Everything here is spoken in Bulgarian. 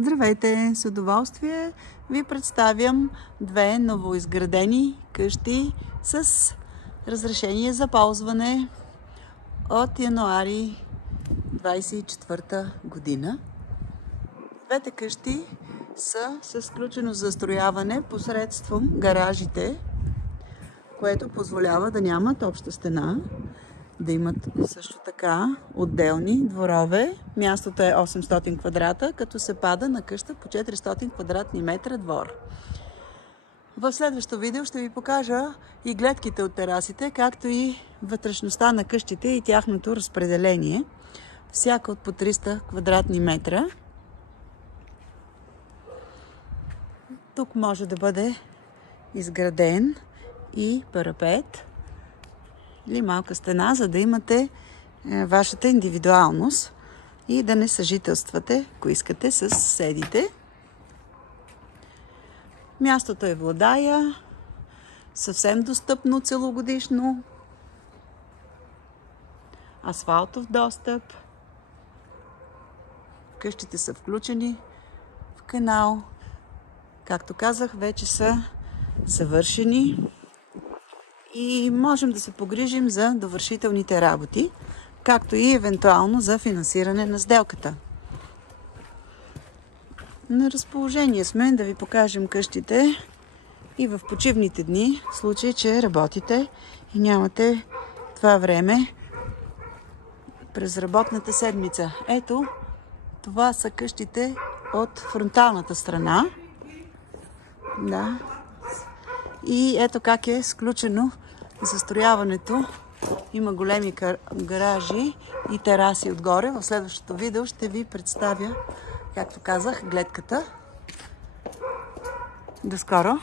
Здравейте! С удоволствие ви представям две новоизградени къщи с разрешение за ползване от януари 2024 година. Двете къщи са с включено застрояване посредством гаражите, което позволява да нямат обща стена, да имат също така отделни дворове. Мястото е 800 квадрата, като се пада на къща по 400 квадратни метра двор. В следващото видео ще ви покажа и гледките от терасите, както и вътрешността на къщите и тяхното разпределение. Всяка от по 300 квадратни метра. Тук може да бъде изграден и парапет или малка стена, за да имате вашата индивидуалност и да не съжителствате, ако искате, с съседите. Мястото е Владая, съвсем достъпно целогодишно, асфалтов достъп, къщите са включени в канал. Както казах, вече са завършени и можем да се погрижим за довършителните работи, както и евентуално за финансиране на сделката. На разположение сме да ви покажем къщите и в почивните дни, в случай, че работите и нямате това време през работната седмица. Ето, това са къщите от фронталната страна. Да. И ето как е сключено застрояването. Има големи гаражи и тераси отгоре. В следващото видео ще ви представя, както казах, гледката. До скоро!